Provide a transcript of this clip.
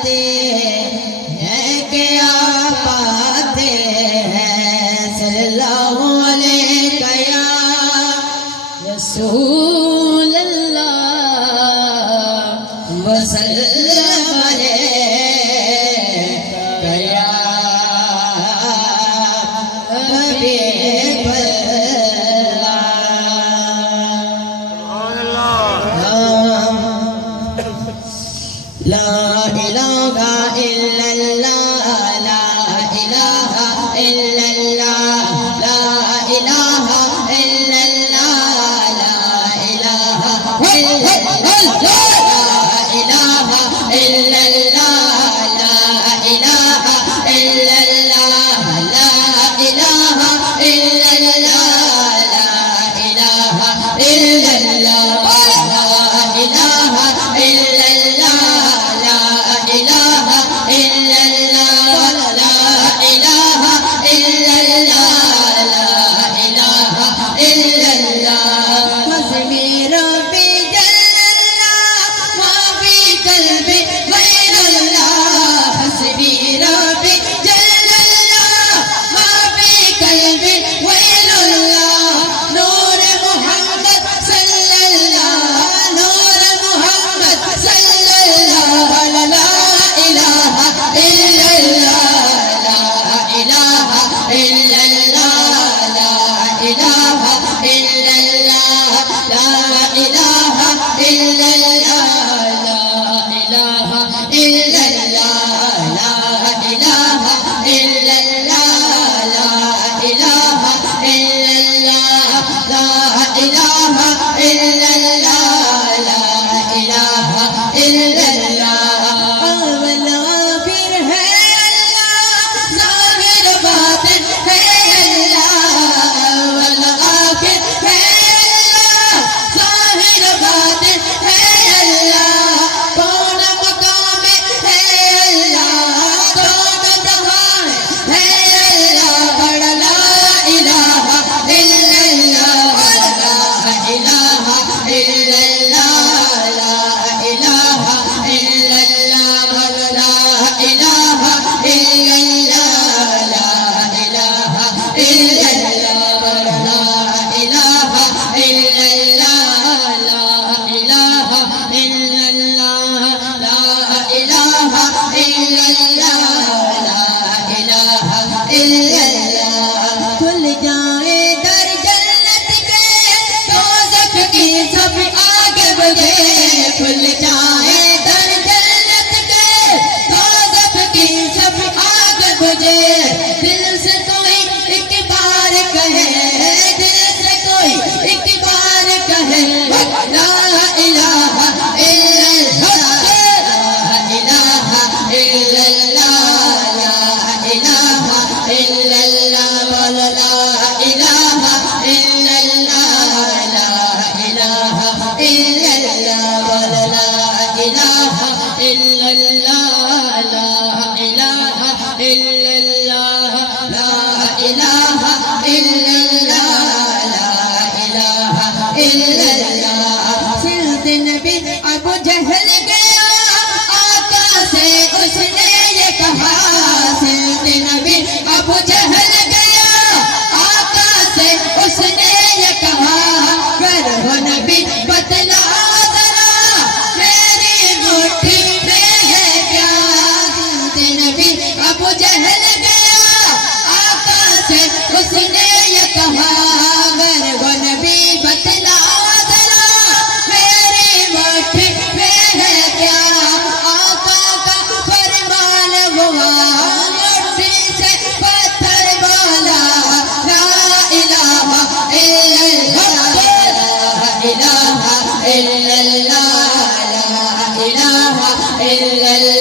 چاہتے ہیں کہ آپ آتے ہیں صلی اللہ علیہ یا رسول اللہ وسلم علیہ یا حبیب لا الہ الا اللہ لا الہ الا اللہ لا الہ الا اللہ لا الہ الا اللہ لا الہ الا اللہ لا الہ الا اللہ لا الہ الا اللہ لا الہ الا اللہ ابو جہل گیا آقا سے اس نے یہ کہا سلط نبی ابو جہل گیا آقا سے اس نے یہ کہا گر ہو نبی بتلا ذرا میری مٹھی میں ہے کیا سلط نبی ابو جہل گیا آقا سے اس نے یہ کہا گر ہو نبی بتلا إلا الله